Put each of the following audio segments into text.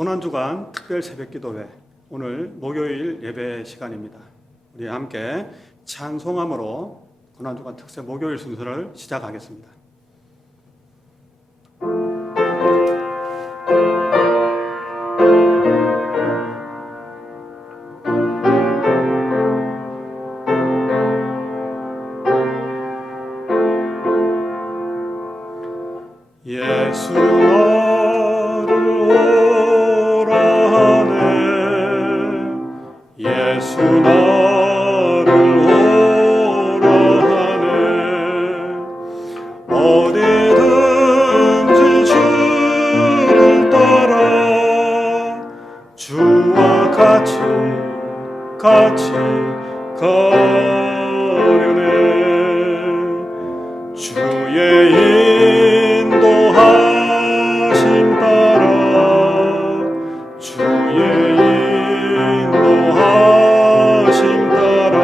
고난주간 특별 새벽기도회, 오늘 목요일 예배 시간입니다. 우리 함께 찬송함으로 고난주간 특세 목요일 순서를 시작하겠습니다. 예수 나를 오라 하네, 예수 나를 오라 하네. 어디든지 주를 따라 주와 같이 가려네. 주의 인도하심 따라, 주의 인도하심 따라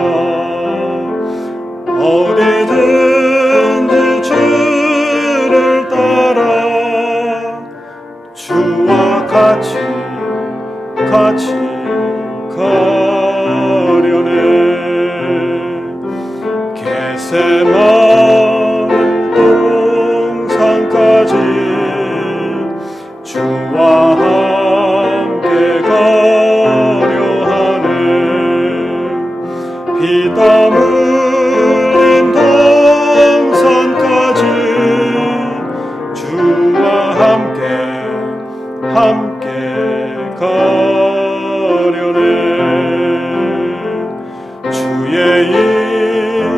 어디든지 주를 따라 주와 같이 가려네. 겟세마네 동산까지 주와 함께 가려 하네. 피땀 흘린 동산까지 주와 함께 가려네. 주의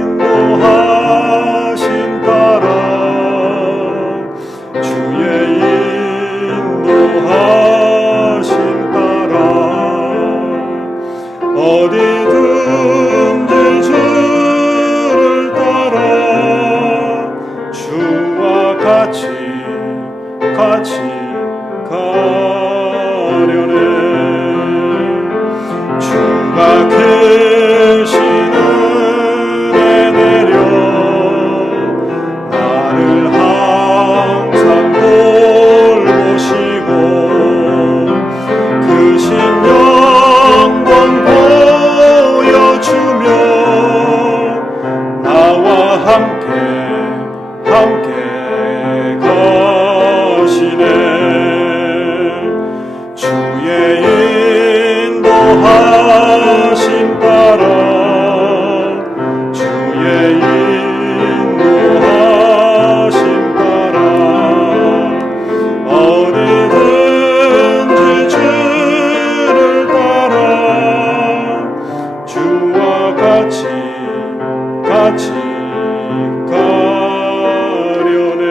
인도하심 따라, 주의 인도하심 따라 어디든지 주를 따라 주와 같이 가려네. 주가 계시는 에 내려 나를 항상 돌보시고 크신 영광 보여주며 나와 함께 가시네. 주의 인도하심 따라, 주의 인도하심 따라 어디든지 주를 따라 주와 같이 가려네.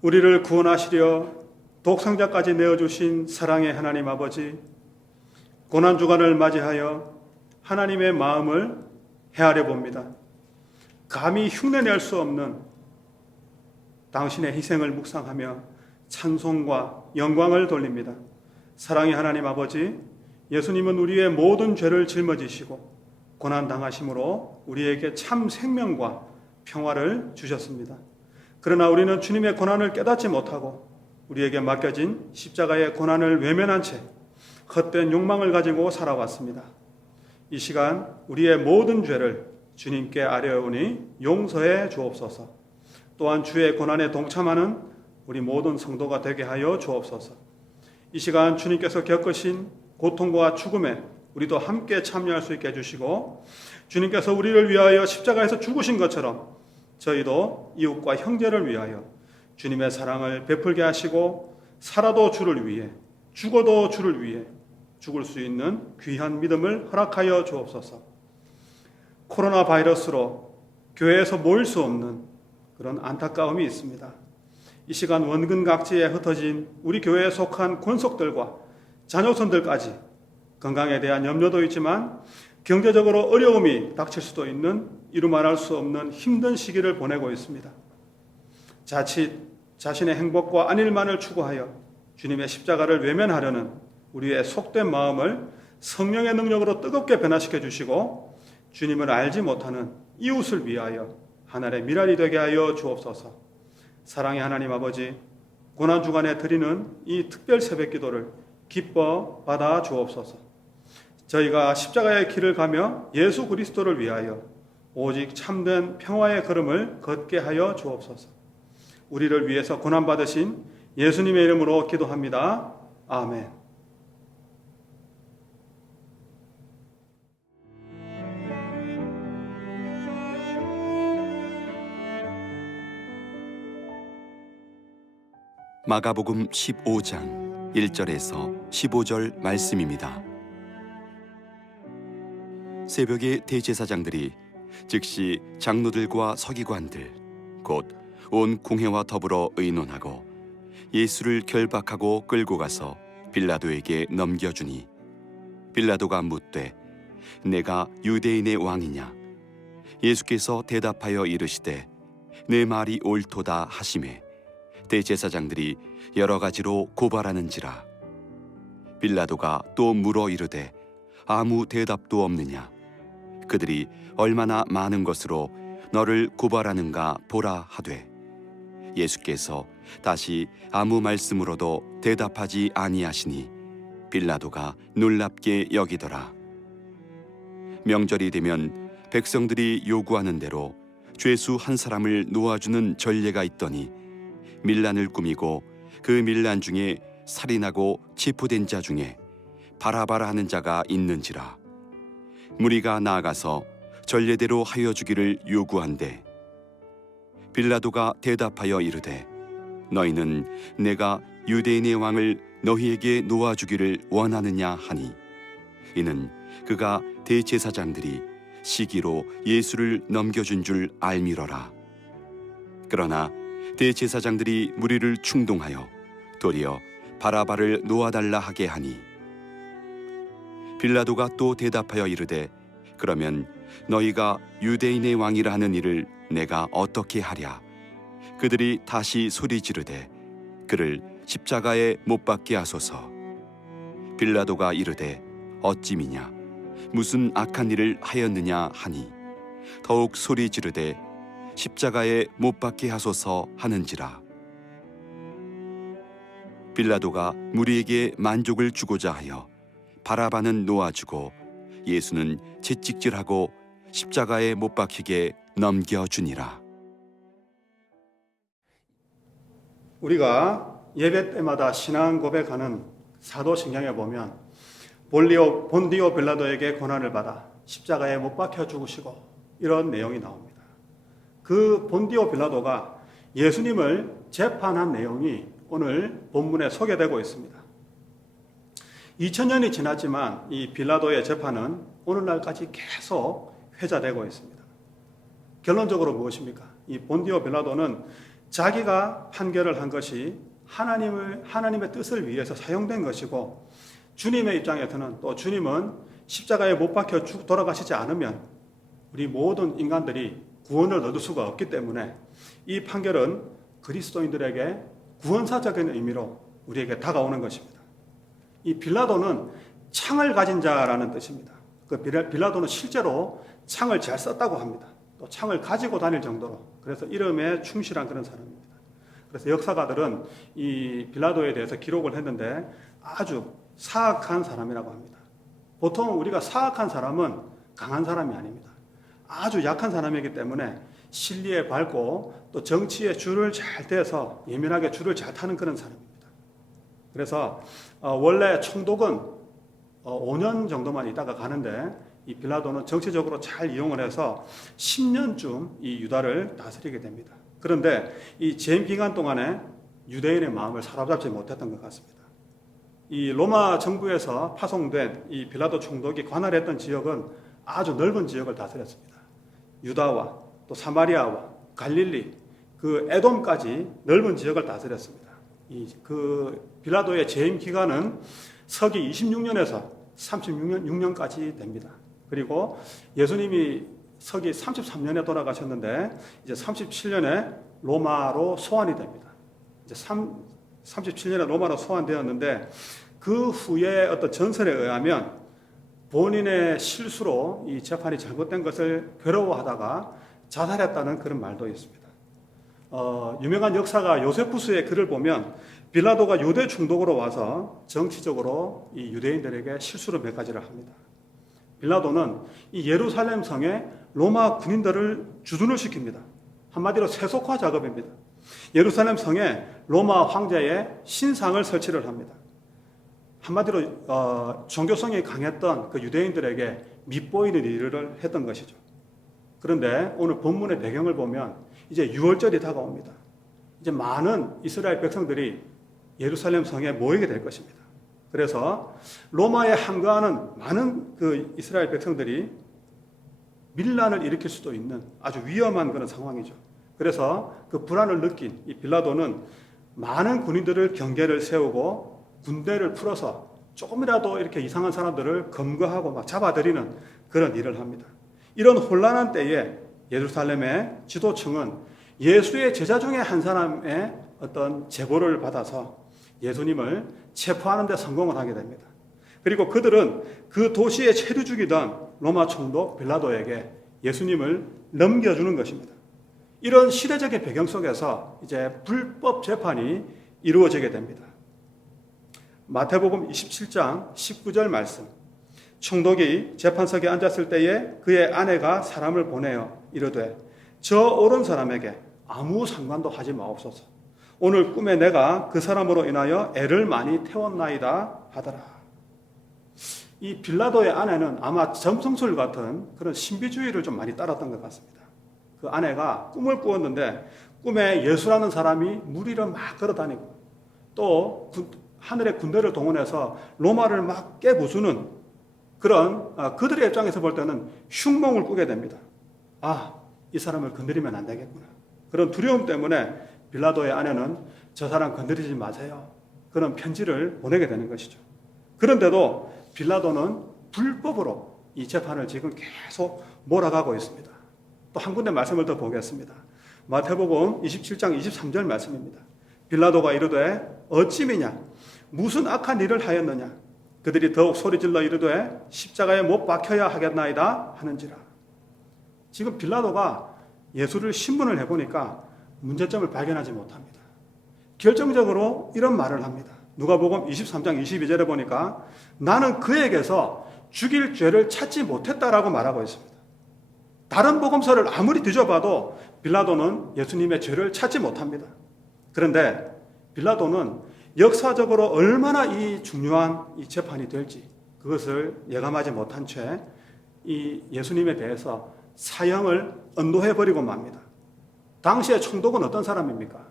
우리를 구원하시려 독생자까지 내어주신 사랑의 하나님 아버지, 고난주간을 맞이하여 하나님의 마음을 헤아려 봅니다. 감히 흉내낼 수 없는 당신의 희생을 묵상하며 찬송과 영광을 돌립니다. 사랑의 하나님 아버지, 예수님은 우리의 모든 죄를 짊어지시고 고난당하심으로 우리에게 참 생명과 평화를 주셨습니다. 그러나 우리는 주님의 고난을 깨닫지 못하고 우리에게 맡겨진 십자가의 고난을 외면한 채 헛된 욕망을 가지고 살아왔습니다. 이 시간 우리의 모든 죄를 주님께 아뢰오니 용서해 주옵소서. 또한 주의 고난에 동참하는 우리 모든 성도가 되게 하여 주옵소서. 이 시간 주님께서 겪으신 고통과 죽음에 우리도 함께 참여할 수 있게 해주시고, 주님께서 우리를 위하여 십자가에서 죽으신 것처럼 저희도 이웃과 형제를 위하여 주님의 사랑을 베풀게 하시고, 살아도 주를 위해, 죽어도 주를 위해 죽을 수 있는 귀한 믿음을 허락하여 주옵소서. 코로나 바이러스로 교회에서 모일 수 없는 그런 안타까움이 있습니다. 이 시간 원근 각지에 흩어진 우리 교회에 속한 권속들과 자녀손들까지 건강에 대한 염려도 있지만 경제적으로 어려움이 닥칠 수도 있는 이루 말할 수 없는 힘든 시기를 보내고 있습니다. 자칫 자신의 행복과 안일만을 추구하여 주님의 십자가를 외면하려는 우리의 속된 마음을 성령의 능력으로 뜨겁게 변화시켜 주시고, 주님을 알지 못하는 이웃을 위하여 하늘의 미랄이 되게 하여 주옵소서. 사랑의 하나님 아버지, 고난주간에 드리는 이 특별 새벽기도를 기뻐 받아 주옵소서. 저희가 십자가의 길을 가며 예수 그리스도를 위하여 오직 참된 평화의 걸음을 걷게 하여 주옵소서. 우리를 위해서 고난받으신 예수님의 이름으로 기도합니다. 아멘. 마가복음 15장 1절에서 15절 말씀입니다. 새벽에 대제사장들이 즉시 장로들과 서기관들 곧 온 궁회와 더불어 의논하고 예수를 결박하고 끌고 가서 빌라도에게 넘겨주니 빌라도가 묻되 내가 유대인의 왕이냐? 예수께서 대답하여 이르시되 내 말이 옳도다 하시매 대제사장들이 여러 가지로 고발하는지라. 빌라도가 또 물어 이르되 아무 대답도 없느냐? 그들이 얼마나 많은 것으로 너를 고발하는가 보라 하되 예수께서 다시 아무 말씀으로도 대답하지 아니하시니 빌라도가 놀랍게 여기더라. 명절이 되면 백성들이 요구하는 대로 죄수 한 사람을 놓아주는 전례가 있더니 밀란을 꾸미고 그 밀란 중에 살인하고 체포된 자 중에 바라바라 하는 자가 있는지라. 무리가 나아가서 전례대로 하여 주기를 요구한대 빌라도가 대답하여 이르되 너희는 내가 유대인의 왕을 너희에게 놓아주기를 원하느냐 하니 이는 그가 대제사장들이 시기로 예수를 넘겨준 줄 알미러라. 그러나 대제사장들이 무리를 충동하여 도리어 바라바를 놓아달라 하게 하니 빌라도가 또 대답하여 이르되 그러면 너희가 유대인의 왕이라 하는 일을 내가 어떻게 하랴? 그들이 다시 소리 지르되 그를 십자가에 못 박게 하소서. 빌라도가 이르되 어찌미냐? 무슨 악한 일을 하였느냐 하니 더욱 소리 지르되 십자가에 못 박게 하소서 하는지라. 빌라도가 무리에게 만족을 주고자 하여 바라바는 놓아주고 예수는 채찍질하고 십자가에 못 박히게 넘겨주니라. 우리가 예배 때마다 신앙 고백하는 사도신경에 보면 본디오 빌라도에게 고난을 받아 십자가에 못 박혀 죽으시고 이런 내용이 나옵니다. 그 본디오 빌라도가 예수님을 재판한 내용이 오늘 본문에 소개되고 있습니다. 2000년이 지났지만 이 빌라도의 재판은 오늘날까지 계속 회자되고 있습니다. 결론적으로 무엇입니까? 이 본디오 빌라도는 자기가 판결을 한 것이 하나님의 뜻을 위해서 사용된 것이고 주님의 입장에서는 또 주님은 십자가에 못 박혀 돌아가시지 않으면 우리 모든 인간들이 구원을 얻을 수가 없기 때문에 이 판결은 그리스도인들에게 구원사적인 의미로 우리에게 다가오는 것입니다. 이 빌라도는 창을 가진 자라는 뜻입니다. 그 빌라도는 실제로 창을 잘 썼다고 합니다. 또 창을 가지고 다닐 정도로 그래서 이름에 충실한 그런 사람입니다. 그래서 역사가들은 이 빌라도에 대해서 기록을 했는데 아주 사악한 사람이라고 합니다. 보통 우리가 사악한 사람은 강한 사람이 아닙니다. 아주 약한 사람이기 때문에 진리에 밝고 또 정치에 줄을 잘 떼서 예민하게 줄을 잘 타는 그런 사람입니다. 그래서 원래 총독은 5년 정도만 있다가 가는데 이 빌라도는 정치적으로 잘 이용을 해서 10년쯤 이 유다를 다스리게 됩니다. 그런데 이 재임 기간 동안에 유대인의 마음을 사로잡지 못했던 것 같습니다. 이 로마 정부에서 파송된 이 빌라도 총독이 관할했던 지역은 아주 넓은 지역을 다스렸습니다. 유다와 또 사마리아와 갈릴리, 그 에돔까지 넓은 지역을 다스렸습니다. 그 빌라도의 재임 기간은 서기 26년에서 36년까지 됩니다. 그리고 예수님이 서기 33년에 돌아가셨는데 이제 37년에 로마로 소환이 됩니다. 이제 37년에 로마로 소환되었는데 그 후에 어떤 전설에 의하면 본인의 실수로 이 재판이 잘못된 것을 괴로워하다가 자살했다는 그런 말도 있습니다. 유명한 역사가 요세푸스의 글을 보면 빌라도가 유대 총독으로 와서 정치적으로 이 유대인들에게 실수를 몇 가지를 합니다. 빌라도는 이 예루살렘 성에 로마 군인들을 주둔을 시킵니다. 한마디로 세속화 작업입니다. 예루살렘 성에 로마 황제의 신상을 설치를 합니다. 한마디로 종교성이 강했던 그 유대인들에게 밉보이는 일을 했던 것이죠. 그런데 오늘 본문의 배경을 보면 이제 유월절이 다가옵니다. 이제 많은 이스라엘 백성들이 예루살렘 성에 모이게 될 것입니다. 그래서 로마에 항거하는 많은 그 이스라엘 백성들이 밀란을 일으킬 수도 있는 아주 위험한 그런 상황이죠. 그래서 그 불안을 느낀 이 빌라도는 많은 군인들을 경계를 세우고 군대를 풀어서 조금이라도 이렇게 이상한 사람들을 검거하고 막 잡아들이는 그런 일을 합니다. 이런 혼란한 때에 예루살렘의 지도층은 예수의 제자 중에 한 사람의 어떤 제보를 받아서 예수님을 체포하는 데 성공을 하게 됩니다. 그리고 그들은 그 도시의 체류주기던 로마 총독 빌라도에게 예수님을 넘겨주는 것입니다. 이런 시대적인 배경 속에서 이제 불법 재판이 이루어지게 됩니다. 마태복음 27장 19절 말씀. 총독이 재판석에 앉았을 때에 그의 아내가 사람을 보내어 이르되 저 옳은 사람에게 아무 상관도 하지 마옵소서. 오늘 꿈에 내가 그 사람으로 인하여 애를 많이 태웠나이다 하더라. 이 빌라도의 아내는 아마 점성술 같은 그런 신비주의를 좀 많이 따랐던 것 같습니다. 그 아내가 꿈을 꾸었는데 꿈에 예수라는 사람이 물 위를 막 걸어다니고 또 하늘의 군대를 동원해서 로마를 막 깨부수는 그런 그들의 입장에서 볼 때는 흉몽을 꾸게 됩니다. 이 사람을 건드리면 안 되겠구나. 그런 두려움 때문에 빌라도의 아내는 저 사람 건드리지 마세요. 그런 편지를 보내게 되는 것이죠. 그런데도 빌라도는 불법으로 이 재판을 지금 계속 몰아가고 있습니다. 또 한 군데 말씀을 더 보겠습니다. 마태복음 27장 23절 말씀입니다. 빌라도가 이르되 어찌미냐 무슨 악한 일을 하였느냐 그들이 더욱 소리질러 이르되 십자가에 못 박혀야 하겠나이다 하는지라. 지금 빌라도가 예수를 신문을 해보니까 문제점을 발견하지 못합니다. 결정적으로 이런 말을 합니다. 누가복음 23장 22절에 보니까 나는 그에게서 죽일 죄를 찾지 못했다라고 말하고 있습니다. 다른 복음서를 아무리 뒤져봐도 빌라도는 예수님의 죄를 찾지 못합니다. 그런데 빌라도는 역사적으로 얼마나 이 중요한 이 재판이 될지 그것을 예감하지 못한 채 이 예수님에 대해서 사형을 언도해 버리고 맙니다. 당시의 총독은 어떤 사람입니까?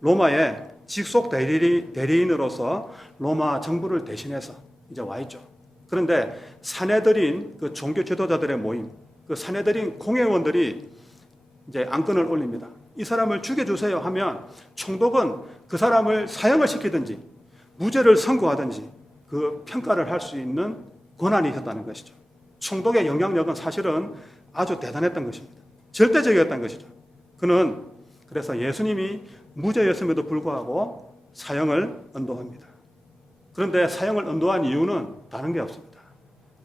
로마의 직속 대리인으로서 로마 정부를 대신해서 이제 와 있죠. 그런데 사내들인 그 종교 지도자들의 모임, 그 사내들인 공회원들이 이제 안건을 올립니다. 이 사람을 죽여주세요 하면 총독은 그 사람을 사형을 시키든지 무죄를 선고하든지 그 평가를 할 수 있는 권한이 있었다는 것이죠. 총독의 영향력은 사실은 아주 대단했던 것입니다. 절대적이었던 것이죠. 그는 그래서 예수님이 무죄였음에도 불구하고 사형을 언도합니다. 그런데 사형을 언도한 이유는 다른 게 없습니다.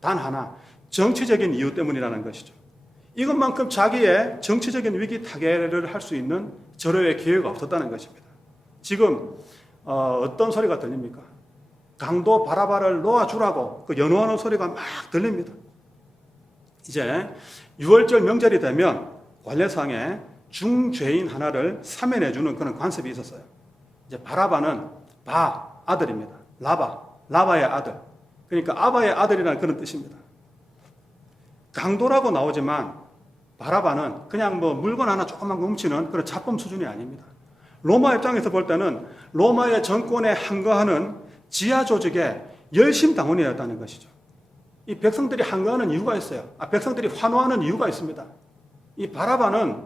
단 하나, 정치적인 이유 때문이라는 것이죠. 이것만큼 자기의 정치적인 위기 타개를 할 수 있는 절호의 기회가 없었다는 것입니다. 지금 어떤 소리가 들립니까? 강도 바라바를 놓아주라고 그 연호하는 소리가 막 들립니다. 이제 6월절 명절이 되면 관례상에 중죄인 하나를 사면해주는 그런 관습이 있었어요. 이제 바라바는 아들입니다. 라바의 아들. 그러니까 아바의 아들이라는 그런 뜻입니다. 강도라고 나오지만 바라바는 그냥 물건 하나 조금만 훔치는 그런 잡범 수준이 아닙니다. 로마 입장에서 볼 때는 로마의 정권에 항거하는 지하 조직의 열심 당원이었다는 것이죠. 이 백성들이 항거하는 이유가 있어요. 백성들이 환호하는 이유가 있습니다. 이 바라바는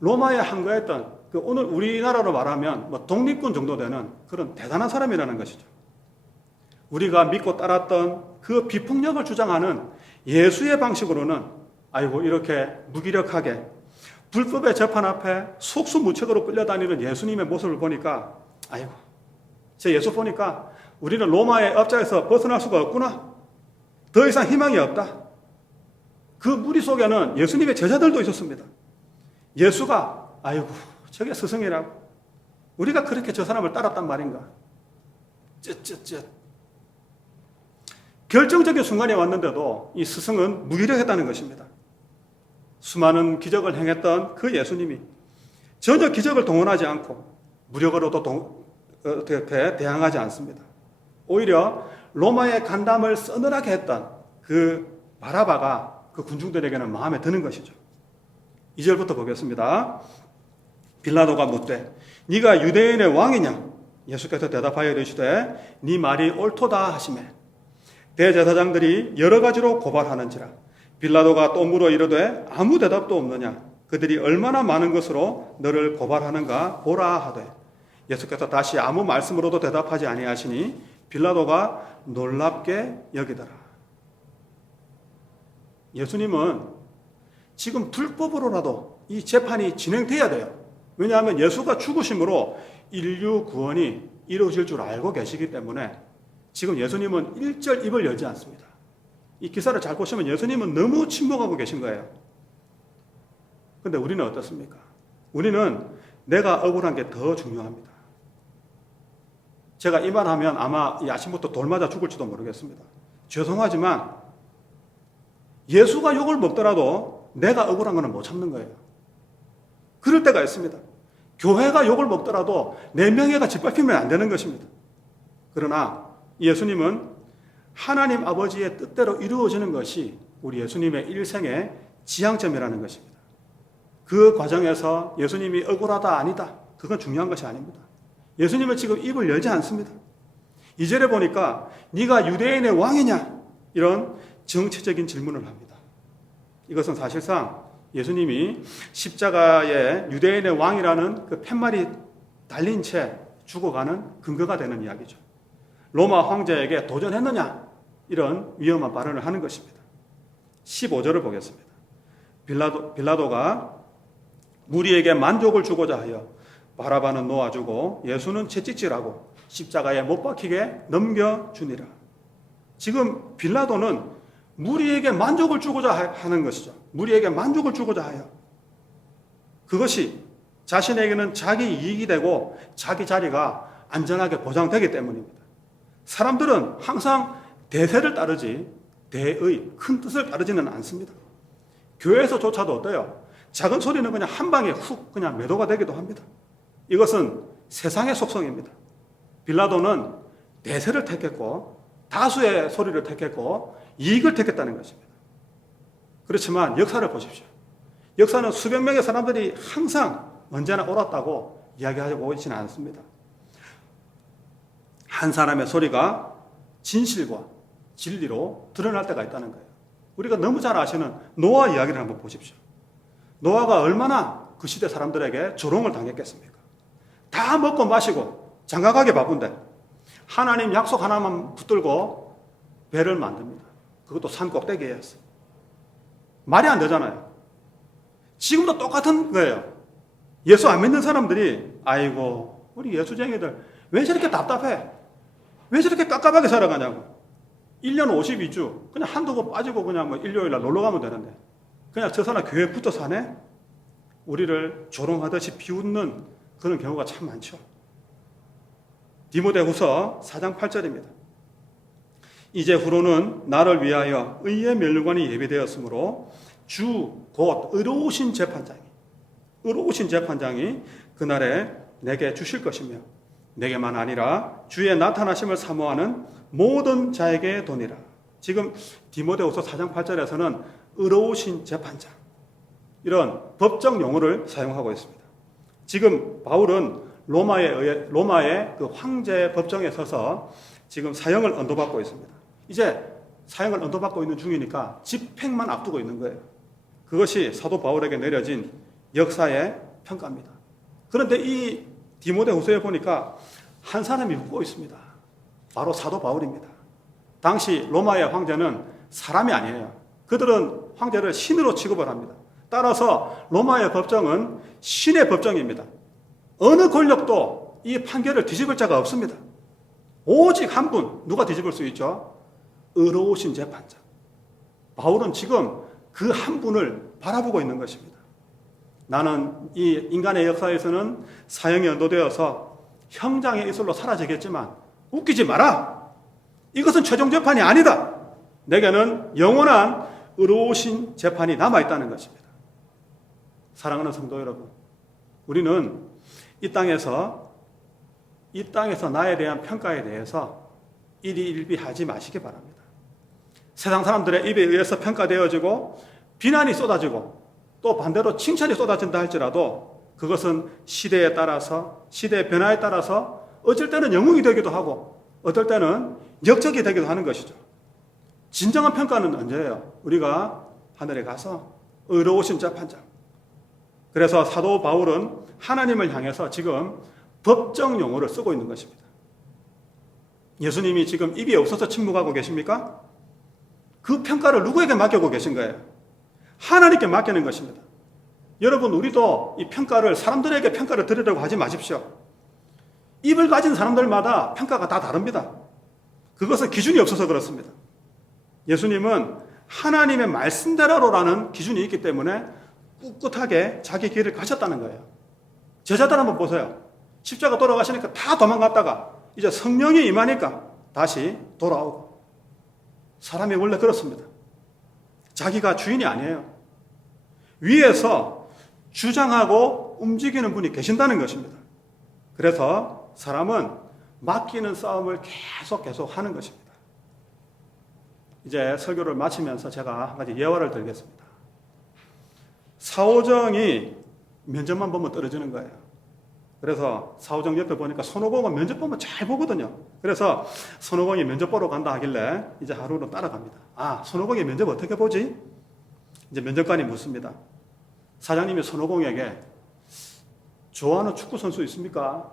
로마에 항거했던 오늘 우리나라로 말하면 독립군 정도 되는 그런 대단한 사람이라는 것이죠. 우리가 믿고 따랐던 그 비폭력을 주장하는 예수의 방식으로는 이렇게 무기력하게 불법의 재판 앞에 속수무책으로 끌려다니는 예수님의 모습을 보니까 제 예수 보니까 우리는 로마의 업자에서 벗어날 수가 없구나. 더 이상 희망이 없다. 그 무리 속에는 예수님의 제자들도 있었습니다. 예수가 저게 스승이라고? 우리가 그렇게 저 사람을 따랐단 말인가? 쯧쯧쯧. 결정적인 순간이 왔는데도 이 스승은 무기력했다는 것입니다. 수많은 기적을 행했던 그 예수님이 전혀 기적을 동원하지 않고 무력으로도 대항하지 않습니다. 오히려 로마의 간담을 서늘하게 했던 그 바라바가 그 군중들에게는 마음에 드는 것이죠. 2절부터 보겠습니다. 빌라도가 묻되 네가 유대인의 왕이냐? 예수께서 대답하여 이르시되 네 말이 옳도다 하시매 대제사장들이 여러 가지로 고발하는지라. 빌라도가 또 물어 이르되 아무 대답도 없느냐? 그들이 얼마나 많은 것으로 너를 고발하는가 보라 하되 예수께서 다시 아무 말씀으로도 대답하지 아니하시니 빌라도가 놀랍게 여기더라. 예수님은 지금 불법으로라도 이 재판이 진행돼야 돼요. 왜냐하면 예수가 죽으심으로 인류 구원이 이루어질 줄 알고 계시기 때문에 지금 예수님은 일절 입을 열지 않습니다. 이 기사를 잘 보시면 예수님은 너무 침묵하고 계신 거예요. 그런데 우리는 어떻습니까? 우리는 내가 억울한 게 더 중요합니다. 제가 이 말하면 아마 이 아침부터 돌 맞아 죽을지도 모르겠습니다. 죄송하지만 예수가 욕을 먹더라도 내가 억울한 거는 못 참는 거예요. 그럴 때가 있습니다. 교회가 욕을 먹더라도 내 명예가 짓밟히면 안 되는 것입니다. 그러나 예수님은 하나님 아버지의 뜻대로 이루어지는 것이 우리 예수님의 일생의 지향점이라는 것입니다. 그 과정에서 예수님이 억울하다 아니다 그건 중요한 것이 아닙니다. 예수님은 지금 입을 열지 않습니다. 2절에 보니까 네가 유대인의 왕이냐? 이런 정치적인 질문을 합니다. 이것은 사실상 예수님이 십자가에 유대인의 왕이라는 그 팻말이 달린 채 죽어가는 근거가 되는 이야기죠. 로마 황제에게 도전했느냐? 이런 위험한 발언을 하는 것입니다. 15절을 보겠습니다. 빌라도가 무리에게 만족을 주고자 하여 바라바는 놓아주고 예수는 채찍질하고 십자가에 못 박히게 넘겨주니라. 지금 빌라도는 무리에게 만족을 주고자 하는 것이죠. 무리에게 만족을 주고자 하여. 그것이 자신에게는 자기 이익이 되고 자기 자리가 안전하게 보장되기 때문입니다. 사람들은 항상 대세를 따르지 대의 큰 뜻을 따르지는 않습니다. 교회에서조차도 어때요? 작은 소리는 그냥 한 방에 훅 그냥 매도가 되기도 합니다. 이것은 세상의 속성입니다. 빌라도는 대세를 택했고 다수의 소리를 택했고 이익을 택했다는 것입니다. 그렇지만 역사를 보십시오. 역사는 수백 명의 사람들이 항상 언제나 옳았다고 이야기하고 있지는 않습니다. 한 사람의 소리가 진실과 진리로 드러날 때가 있다는 거예요. 우리가 너무 잘 아시는 노아 이야기를 한번 보십시오. 노아가 얼마나 그 시대 사람들에게 조롱을 당했겠습니까? 다 먹고 마시고 장가가기 바쁜데 하나님 약속 하나만 붙들고 배를 만듭니다. 그것도 산 꼭대기에서. 말이 안 되잖아요. 지금도 똑같은 거예요. 예수 안 믿는 사람들이 아이고 우리 예수쟁이들 왜 저렇게 답답해? 왜 저렇게 깝깝하게 살아가냐고. 1년 52주 그냥 한두 번 빠지고 그냥 뭐 일요일날 놀러 가면 되는데 그냥 저 사람 교회에 붙어 사네? 우리를 조롱하듯이 비웃는 그런 경우가 참 많죠. 디모데후서 4장 8절입니다. 이제 후로는 나를 위하여 의의 멸류관이 예비되었으므로 주 곧 의로우신 재판장이 그날에 내게 주실 것이며 내게만 아니라 주의 나타나심을 사모하는 모든 자에게 도니라. 지금 디모데후서 4장 8절에서는 의로우신 재판장 이런 법적 용어를 사용하고 있습니다. 지금 바울은 로마의 그 황제 법정에 서서 지금 사형을 언도받고 있습니다. 이제 사형을 언도받고 있는 중이니까 집행만 앞두고 있는 거예요. 그것이 사도 바울에게 내려진 역사의 평가입니다. 그런데 이 디모데후서에 보니까 한 사람이 웃고 있습니다. 바로 사도 바울입니다. 당시 로마의 황제는 사람이 아니에요. 그들은 황제를 신으로 취급을 합니다. 따라서 로마의 법정은 신의 법정입니다. 어느 권력도 이 판결을 뒤집을 자가 없습니다. 오직 한 분, 누가 뒤집을 수 있죠? 의로우신 재판장. 바울은 지금 그 한 분을 바라보고 있는 것입니다. 나는 이 인간의 역사에서는 사형이 언도되어서 형장의 이슬로 사라지겠지만 웃기지 마라. 이것은 최종 재판이 아니다. 내게는 영원한 의로우신 재판이 남아있다는 것입니다. 사랑하는 성도 여러분, 우리는 이 땅에서 나에 대한 평가에 대해서 일희일비하지 마시기 바랍니다. 세상 사람들의 입에 의해서 평가되어지고 비난이 쏟아지고 또 반대로 칭찬이 쏟아진다 할지라도 그것은 시대에 따라서, 시대의 변화에 따라서 어쩔 때는 영웅이 되기도 하고 어떨 때는 역적이 되기도 하는 것이죠. 진정한 평가는 언제예요? 우리가 하늘에 가서 의로우신 재판장. 그래서 사도 바울은 하나님을 향해서 지금 법정 용어를 쓰고 있는 것입니다. 예수님이 지금 입이 없어서 침묵하고 계십니까? 그 평가를 누구에게 맡기고 계신 거예요? 하나님께 맡기는 것입니다. 여러분, 우리도 이 평가를 사람들에게 평가를 드리려고 하지 마십시오. 입을 가진 사람들마다 평가가 다 다릅니다. 그것은 기준이 없어서 그렇습니다. 예수님은 하나님의 말씀대로라는 기준이 있기 때문에 꿋꿋하게 자기 길을 가셨다는 거예요. 제자들 한번 보세요. 십자가 돌아가시니까 다 도망갔다가 이제 성령이 임하니까 다시 돌아오고. 사람이 원래 그렇습니다. 자기가 주인이 아니에요. 위에서 주장하고 움직이는 분이 계신다는 것입니다. 그래서 사람은 맡기는 싸움을 계속 하는 것입니다. 이제 설교를 마치면서 제가 한 가지 예화를 드리겠습니다. 사오정이 면접만 보면 떨어지는 거예요. 그래서 사오정 옆에 보니까 손오공은 면접 보면 잘 보거든요. 그래서 손오공이 면접 보러 간다 하길래 이제 하루는 따라갑니다. 아, 손오공이 면접 어떻게 보지? 이제 면접관이 묻습니다. 사장님이 손오공에게 좋아하는 축구 선수 있습니까?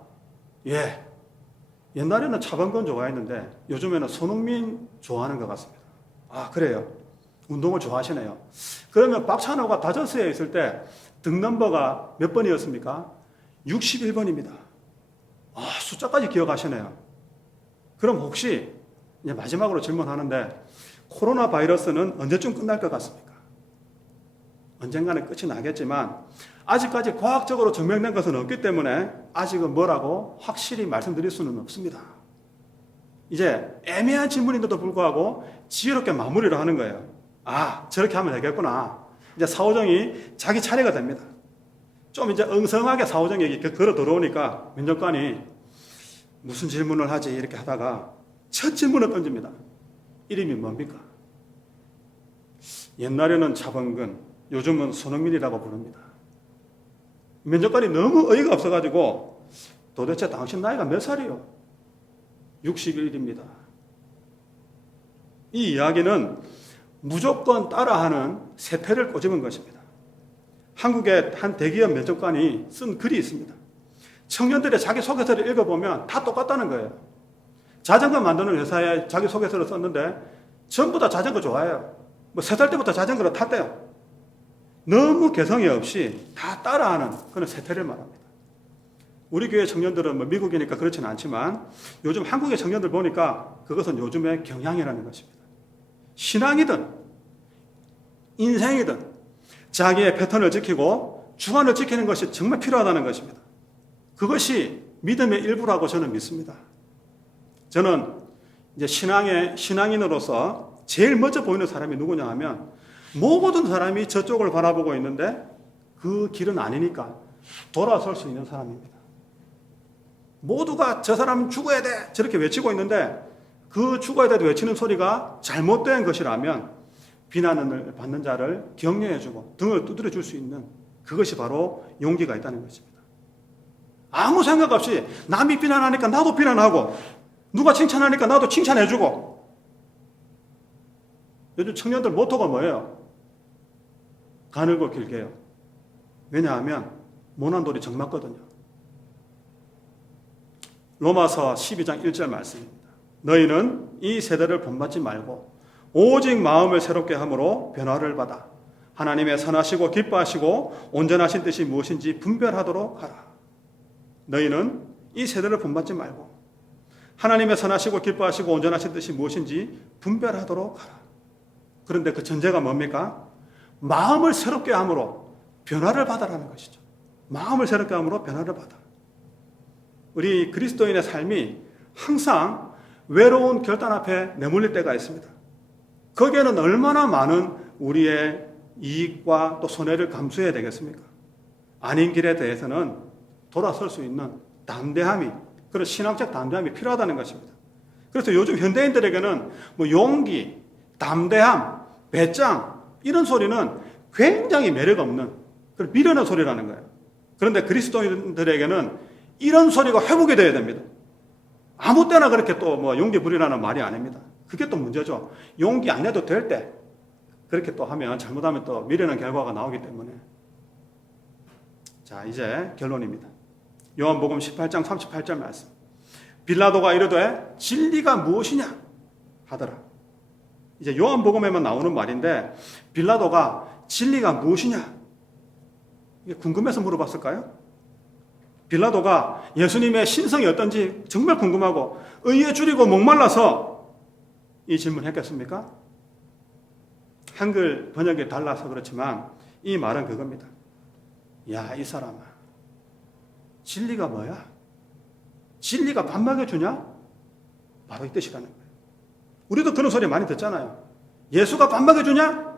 예. 옛날에는 차범근 좋아했는데 요즘에는 손흥민 좋아하는 것 같습니다. 아, 그래요? 운동을 좋아하시네요. 그러면 박찬호가 다저스에 있을 때 등넘버가 몇 번이었습니까? 61번입니다. 아, 숫자까지 기억하시네요. 그럼 혹시 이제 마지막으로 질문하는데 코로나 바이러스는 언제쯤 끝날 것 같습니까? 언젠가는 끝이 나겠지만 아직까지 과학적으로 증명된 것은 없기 때문에 아직은 뭐라고 확실히 말씀드릴 수는 없습니다. 이제 애매한 질문인데도 불구하고 지혜롭게 마무리를 하는 거예요. 아, 저렇게 하면 되겠구나. 이제 사오정이 자기 차례가 됩니다. 좀 이제 엉성하게 사오정에게 걸어 들어오니까 면접관이 무슨 질문을 하지 이렇게 하다가 첫 질문을 던집니다. 이름이 뭡니까? 옛날에는 차범근, 요즘은 손흥민이라고 부릅니다. 면접관이 너무 어이가 없어가지고 도대체 당신 나이가 몇 살이요? 61입니다. 이 이야기는 무조건 따라하는 세태를 꼬집은 것입니다. 한국의 한 대기업 면접관이 쓴 글이 있습니다. 청년들의 자기소개서를 읽어보면 다 똑같다는 거예요. 자전거 만드는 회사에 자기소개서를 썼는데 전부 다 자전거 좋아해요. 뭐 3살 때부터 자전거를 탔대요. 너무 개성이 없이 다 따라하는 그런 세태를 말합니다. 우리 교회 청년들은 뭐 미국이니까 그렇지는 않지만 요즘 한국의 청년들 보니까 그것은 요즘의 경향이라는 것입니다. 신앙이든 인생이든 자기의 패턴을 지키고 주관을 지키는 것이 정말 필요하다는 것입니다. 그것이 믿음의 일부라고 저는 믿습니다. 저는 이제 신앙인으로서 제일 먼저 보이는 사람이 누구냐 하면 모든 사람이 저쪽을 바라보고 있는데 그 길은 아니니까 돌아설 수 있는 사람입니다. 모두가 저 사람은 죽어야 돼 저렇게 외치고 있는데 그 죽어야 돼 외치는 소리가 잘못된 것이라면 비난을 받는 자를 격려해주고 등을 두드려줄 수 있는 그것이 바로 용기가 있다는 것입니다. 아무 생각 없이 남이 비난하니까 나도 비난하고 누가 칭찬하니까 나도 칭찬해주고. 요즘 청년들 모토가 뭐예요? 가늘고 길게요. 왜냐하면 모난 돌이 정맞거든요. 로마서 12장 1절 말씀입니다. 너희는 이 세대를 본받지 말고 오직 마음을 새롭게 함으로 변화를 받아 하나님의 선하시고 기뻐하시고 온전하신 뜻이 무엇인지 분별하도록 하라. 너희는 이 세대를 본받지 말고 하나님의 선하시고 기뻐하시고 온전하신 뜻이 무엇인지 분별하도록 하라. 그런데 그 전제가 뭡니까? 마음을 새롭게 함으로 변화를 받아라는 것이죠. 마음을 새롭게 함으로 변화를 받아. 우리 그리스도인의 삶이 항상 외로운 결단 앞에 내몰릴 때가 있습니다. 거기에는 얼마나 많은 우리의 이익과 또 손해를 감수해야 되겠습니까? 아닌 길에 대해서는 돌아설 수 있는 담대함이, 그런 신앙적 담대함이 필요하다는 것입니다. 그래서 요즘 현대인들에게는 뭐 용기, 담대함, 배짱 이런 소리는 굉장히 매력 없는 그런 미련한 소리라는 거예요. 그런데 그리스도인들에게는 이런 소리가 회복이 되어야 됩니다. 아무 때나 그렇게 또 뭐 용기 부리라는 말이 아닙니다. 그게 또 문제죠. 용기 안 내도 될 때 그렇게 또 하면 잘못하면 또 미련한 결과가 나오기 때문에. 자, 이제 결론입니다. 요한복음 18장 38절 말씀. 빌라도가 이르되 진리가 무엇이냐 하더라. 이제 요한복음에만 나오는 말인데 빌라도가 진리가 무엇이냐 이게 궁금해서 물어봤을까요? 빌라도가 예수님의 신성이 어떤지 정말 궁금하고 의에 줄이고 목말라서 이 질문을 했겠습니까? 한글 번역이 달라서 그렇지만 이 말은 그겁니다. 야, 이 사람아, 진리가 뭐야? 진리가 밥 먹여주냐? 바로 이 뜻이라는 거예요. 우리도 그런 소리 많이 듣잖아요. 예수가 밥 먹여주냐?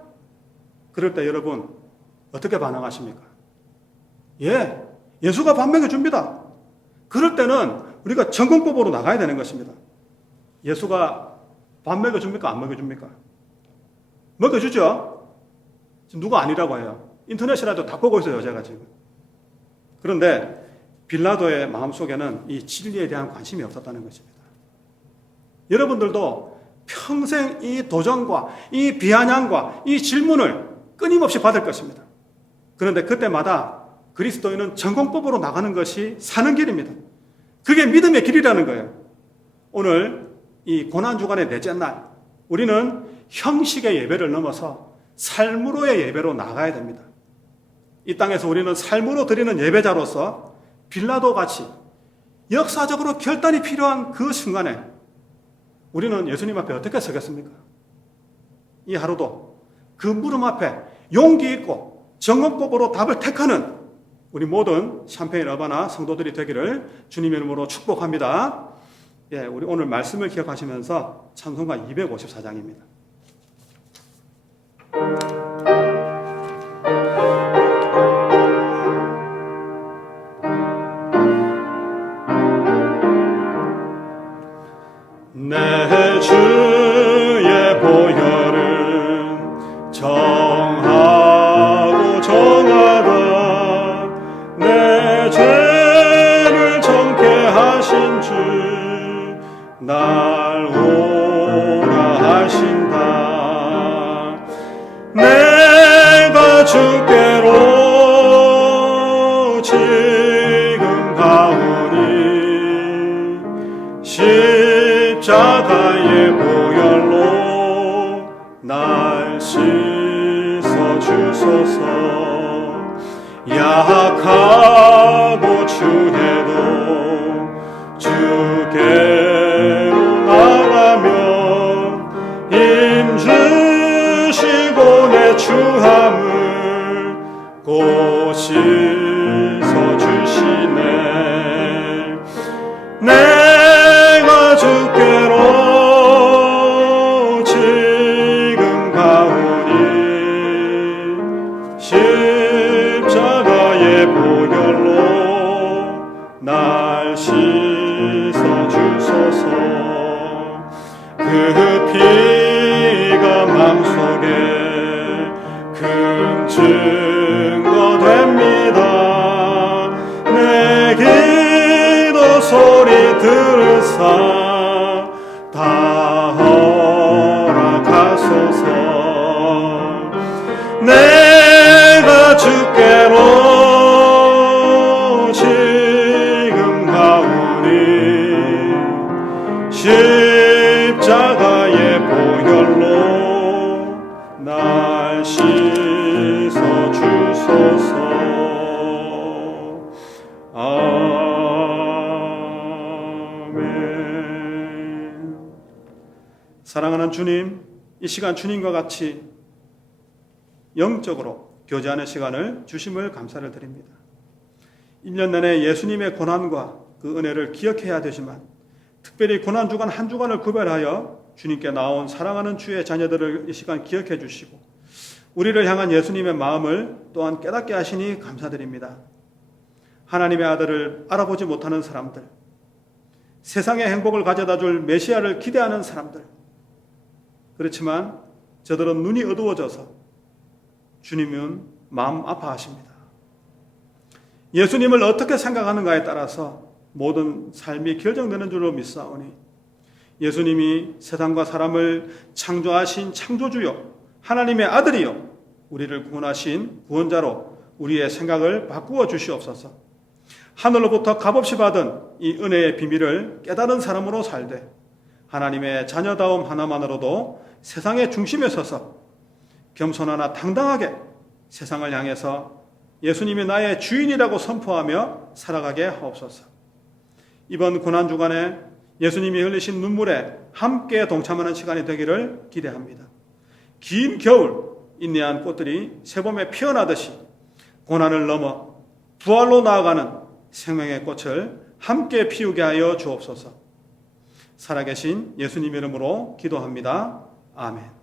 그럴 때 여러분 어떻게 반응하십니까? 예, 예수가 밥 먹여줍니다. 그럴 때는 우리가 전공법으로 나가야 되는 것입니다. 예수가 밥 먹여줍니까? 안 먹여줍니까? 먹여주죠? 지금 누가 아니라고 해요. 인터넷이라도 다 보고 있어요, 제가 지금. 그런데 빌라도의 마음속에는 이 진리에 대한 관심이 없었다는 것입니다. 여러분들도 평생 이 도전과 이 비아냥과 이 질문을 끊임없이 받을 것입니다. 그런데 그때마다 그리스도인은 전공법으로 나가는 것이 사는 길입니다. 그게 믿음의 길이라는 거예요. 오늘 이 고난주간의 넷째 날 우리는 형식의 예배를 넘어서 삶으로의 예배로 나가야 됩니다. 이 땅에서 우리는 삶으로 드리는 예배자로서 빌라도 같이 역사적으로 결단이 필요한 그 순간에 우리는 예수님 앞에 어떻게 서겠습니까? 이 하루도 그 물음 앞에 용기 있고 정언법으로 답을 택하는 우리 모든 샴페인 어바나 성도들이 되기를 주님의 이름으로 축복합니다. 예, 우리 오늘 말씀을 기억하시면서 찬송가 254장입니다. 내 주의 보혈은 정하고 정하다 내 죄를 정케 하신 주 날 오라 하신다 내가 주께로 지금 가오니 십자가의 보혈로 날 씻어 주소서 약하고 추해도 주께로 나가며 힘주시고 내 추함을 곧 씻어 주시네 내가 주께로 지금 가오니 십자가의 보혈로 날 씻어 주소서 그 피가 맘속에 큰 증거 됩니다 내 기도 소리 들으사 다 허락하소서 내가 주께로 지금 가오니 십자가의 보혈로 날 씻어 주소서 아멘. 사랑하는 주님, 이 시간 주님과 같이 영적으로 교제하는 시간을 주심을 감사를 드립니다. 1년 내내 예수님의 고난과 그 은혜를 기억해야 되지만 특별히 고난주간 한 주간을 구별하여 주님께 나온 사랑하는 주의 자녀들을 이 시간 기억해 주시고 우리를 향한 예수님의 마음을 또한 깨닫게 하시니 감사드립니다. 하나님의 아들을 알아보지 못하는 사람들, 세상의 행복을 가져다 줄 메시아를 기대하는 사람들, 그렇지만 저들은 눈이 어두워져서 주님은 마음 아파하십니다. 예수님을 어떻게 생각하는가에 따라서 모든 삶이 결정되는 줄로 믿사오니 예수님이 세상과 사람을 창조하신 창조주요 하나님의 아들이요 우리를 구원하신 구원자로 우리의 생각을 바꾸어 주시옵소서. 하늘로부터 값없이 받은 이 은혜의 비밀을 깨달은 사람으로 살되 하나님의 자녀다움 하나만으로도 세상의 중심에 서서 겸손하나 당당하게 세상을 향해서 예수님이 나의 주인이라고 선포하며 살아가게 하옵소서. 이번 고난주간에 예수님이 흘리신 눈물에 함께 동참하는 시간이 되기를 기대합니다. 긴 겨울 인내한 꽃들이 새봄에 피어나듯이 고난을 넘어 부활로 나아가는 생명의 꽃을 함께 피우게 하여 주옵소서. 살아계신 예수님 이름으로 기도합니다. 아멘.